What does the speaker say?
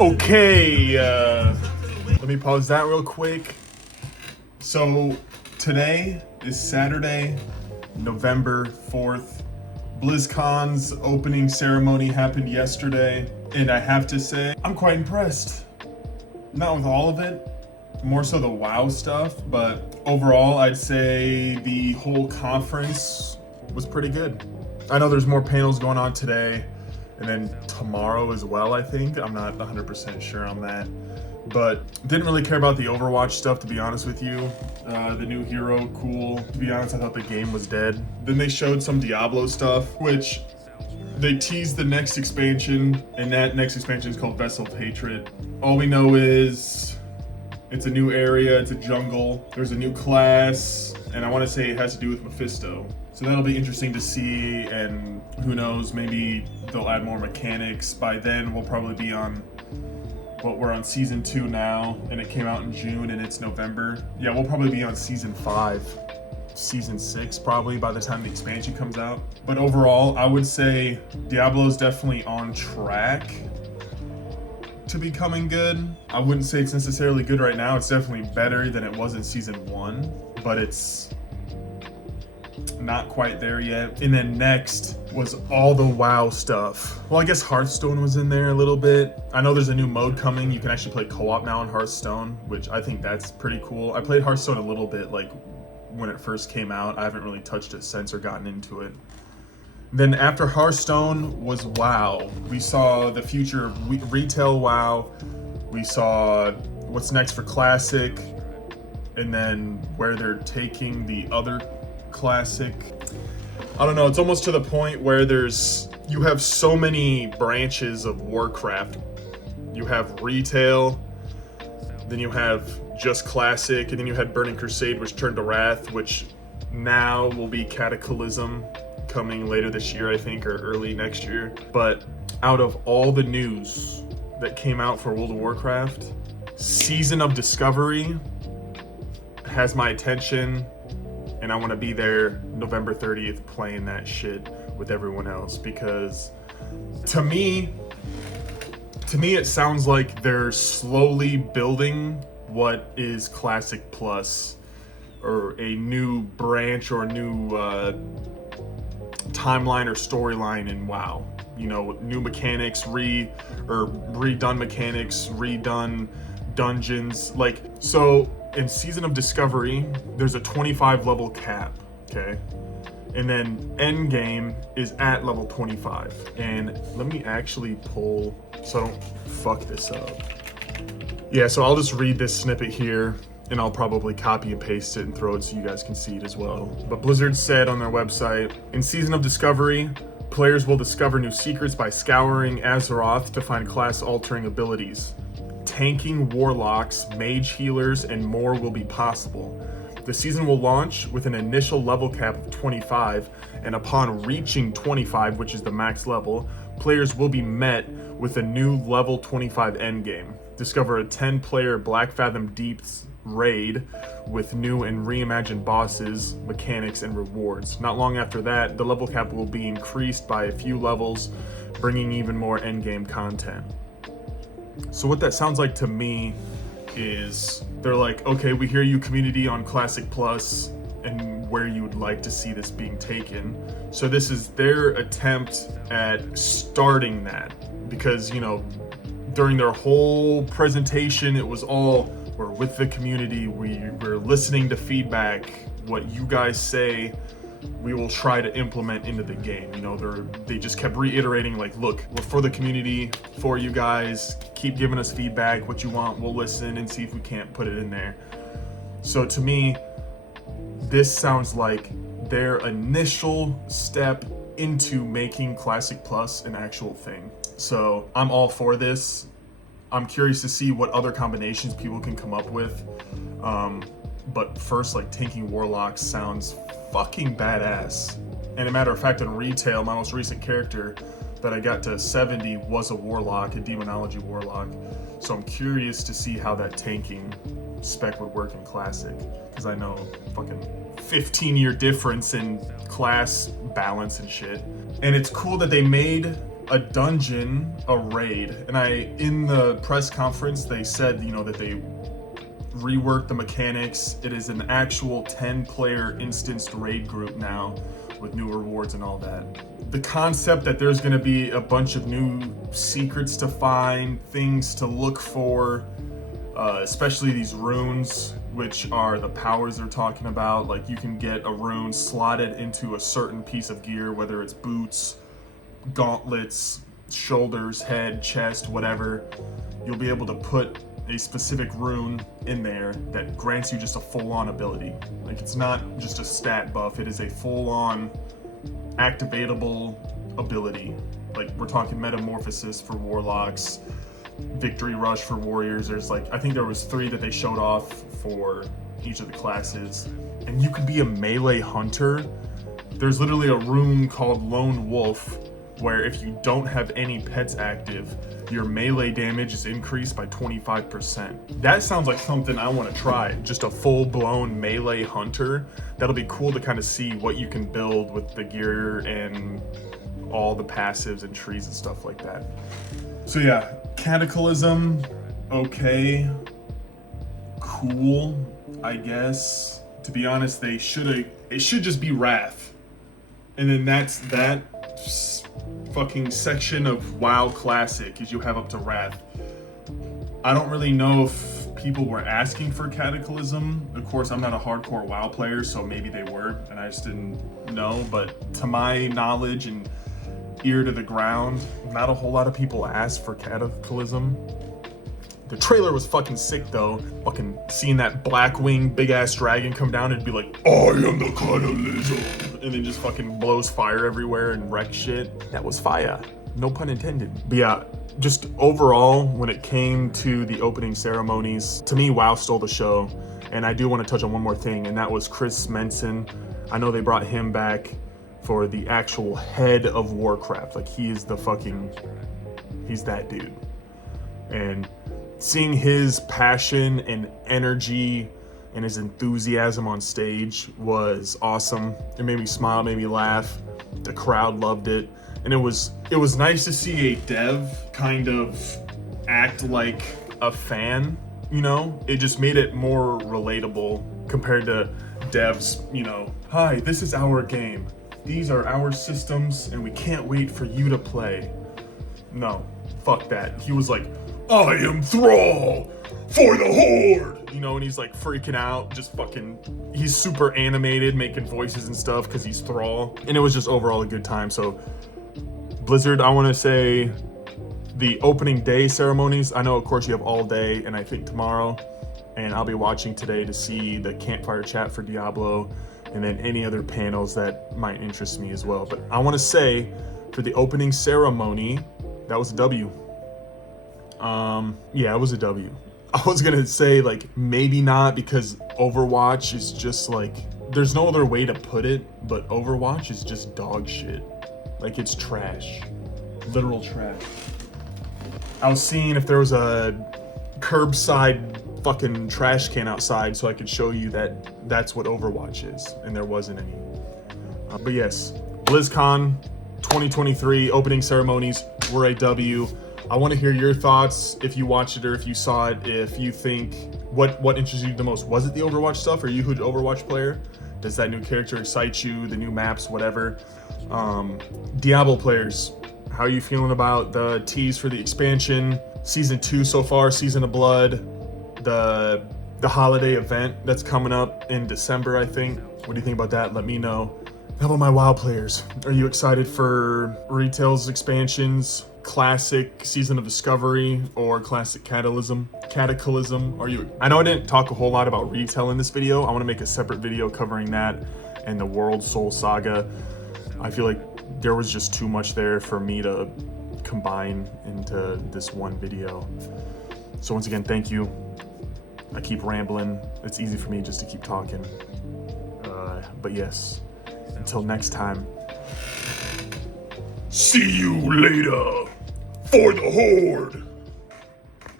Okay, let me pause that real quick. So today is Saturday, November 4th. Blizzcon's opening ceremony happened yesterday, and I have to say, I'm quite impressed. Not with all of it, more so the WoW stuff, but overall, I'd say the whole conference was pretty good. I know there's more panels going on today, and then tomorrow as well, I think. I'm not 100% sure on that. But didn't really care about the Overwatch stuff, to be honest with you. The new hero, cool. To be honest, I thought the game was dead. Then they showed some Diablo stuff, which they teased the next expansion, and that next expansion is called Vessel of Hatred. All we know is it's a new area, it's a jungle, there's a new class, and I want to say it has to do with Mephisto. So that'll be interesting to see, and who knows, maybe they'll add more mechanics. By then, we'll probably be on, we're on season 2 now, and it came out in June, and it's November. Yeah, we'll probably be on season 5, season 6 probably by the time the expansion comes out. But overall, I would say Diablo's definitely on track to becoming good. I wouldn't say it's necessarily good right now. It's definitely better than it was in season 1, but it's not quite there yet. And then next was all the WoW stuff. Well, I guess Hearthstone was in there a little bit. I know there's a new mode coming. You can actually play co-op now in Hearthstone, which I think that's pretty cool. I played Hearthstone a little bit, like when it first came out. I haven't really touched it since or gotten into it. Then after Hearthstone was WoW. We saw the future of retail WoW. We saw what's next for Classic, and then where they're taking the other Classic. I don't know, it's almost to the point where you have so many branches of Warcraft. You have retail, then you have just Classic, and then you had Burning Crusade, which turned to Wrath, which now will be Cataclysm, coming later this year, I think, or early next year. But out of all the news that came out for World of Warcraft, Season of Discovery has my attention, and I want to be there November 30th playing that shit with everyone else, because to me it sounds like they're slowly building what is Classic Plus, or a new branch or a new timeline or storyline in WoW. You know, new mechanics, redone mechanics, redone dungeons. Like, so in Season of Discovery, there's a 25 level cap, okay? And then Endgame is at level 25. And let me actually pull, so I don't fuck this up. Yeah, so I'll just read this snippet here, and I'll probably copy and paste it and throw it so you guys can see it as well. But Blizzard said on their website, in Season of Discovery, players will discover new secrets by scouring Azeroth to find class-altering abilities. Tanking warlocks, mage healers, and more will be possible. The season will launch with an initial level cap of 25, and upon reaching 25, which is the max level, players will be met with a new level 25 endgame. Discover a 10-player Black Fathom Deeps raid with new and reimagined bosses, mechanics, and rewards. Not long after that, the level cap will be increased by a few levels, bringing even more endgame content. So what that sounds like to me is they're like, okay, we hear you, community, on Classic Plus and where you would like to see this being taken. So this is their attempt at starting that, because, you know, during their whole presentation, it was all, we're with the community, we're listening to feedback, what you guys say, we will try to implement into the game. You know, they just kept reiterating, like, look, we're for the community, for you guys, keep giving us feedback, what you want, we'll listen and see if we can't put it in there. So to me, this sounds like their initial step into making Classic Plus an actual thing. So I'm all for this. I'm curious to see what other combinations people can come up with. But first, like, tanking warlocks sounds fucking badass. And a matter of fact, in retail, my most recent character that I got to 70 was a warlock, a demonology warlock. So I'm curious to see how that tanking spec would work in Classic, because I know fucking 15-year difference in class balance and shit. And it's cool that they made a dungeon, a raid, and in the press conference they said, you know, that they reworked the mechanics. It is an actual 10-player instanced raid group now with new rewards and all that. The concept that there's going to be a bunch of new secrets to find, things to look for, especially these runes, which are the powers they're talking about. Like, you can get a rune slotted into a certain piece of gear, whether it's boots, gauntlets, shoulders, head, chest, whatever. You'll be able to put a specific rune in there that grants you just a full-on ability. Like, it's not just a stat buff, it is a full-on activatable ability. Like, we're talking metamorphosis for warlocks, victory rush for warriors. There's like, I think there was 3 that they showed off for each of the classes. And you could be a melee hunter. There's literally a rune called Lone Wolf, where if you don't have any pets active, your melee damage is increased by 25%. That sounds like something I want to try. Just a full-blown melee hunter. That'll be cool to kind of see what you can build with the gear and all the passives and trees and stuff like that. So yeah, Cataclysm, okay, cool, I guess. To be honest, it should just be Wrath. And then that's that fucking section of WoW Classic is you have up to Wrath. I don't really know if people were asking for Cataclysm. Of course, I'm not a hardcore WoW player, so maybe they were, and I just didn't know. But to my knowledge and ear to the ground, not a whole lot of people asked for Cataclysm. The trailer was fucking sick though. Fucking seeing that Blackwing big ass dragon come down and be like, I am the Cataclysm, and then just fucking blows fire everywhere and wrecks shit. That was fire, no pun intended. But yeah, just overall, when it came to the opening ceremonies, to me, WoW stole the show. And I do want to touch on one more thing, and that was Chris Menson. I know they brought him back for the actual head of Warcraft. Like, he's that dude. And seeing his passion and energy and his enthusiasm on stage was awesome. It made me smile, made me laugh. The crowd loved it. And it was nice to see a dev kind of act like a fan, you know? It just made it more relatable compared to devs, you know, hi, this is our game. These are our systems and we can't wait for you to play. No, fuck that. He was like, I am Thrall for the Horde, you know, and he's like freaking out, just fucking, he's super animated, making voices and stuff because he's Thrall. And it was just overall a good time. So Blizzard, I want to say the opening day ceremonies, I know of course you have all day and I think tomorrow, and I'll be watching today to see the campfire chat for Diablo and then any other panels that might interest me as well. But I want to say for the opening ceremony, that was a W. Yeah, it was a W. I was gonna say like maybe not, because Overwatch is just like, there's no other way to put it, but Overwatch is just dog shit. Like, it's trash, literal trash. I was seeing if there was a curbside fucking trash can outside so I could show you that that's what Overwatch is, and there wasn't any. But yes, BlizzCon 2023 opening ceremonies were a W. I want to hear your thoughts, if you watched it or if you saw it, if you think, what interested you the most? Was it the Overwatch stuff? Are you a huge Overwatch player? Does that new character excite you, the new maps, whatever? Diablo players, how are you feeling about the tease for the expansion? Season 2 so far, Season of Blood, the holiday event that's coming up in December, I think. What do you think about that? Let me know. How about my WoW players? Are you excited for Retail's expansions? Classic Season of Discovery or Classic Cataclysm? Are you? I know I didn't talk a whole lot about Retail in this video. I want to make a separate video covering that and the World Soul Saga. I feel like there was just too much there for me to combine into this one video. So once again, thank you. I keep rambling. It's easy for me just to keep talking. But yes, until next time. See you later for the Horde.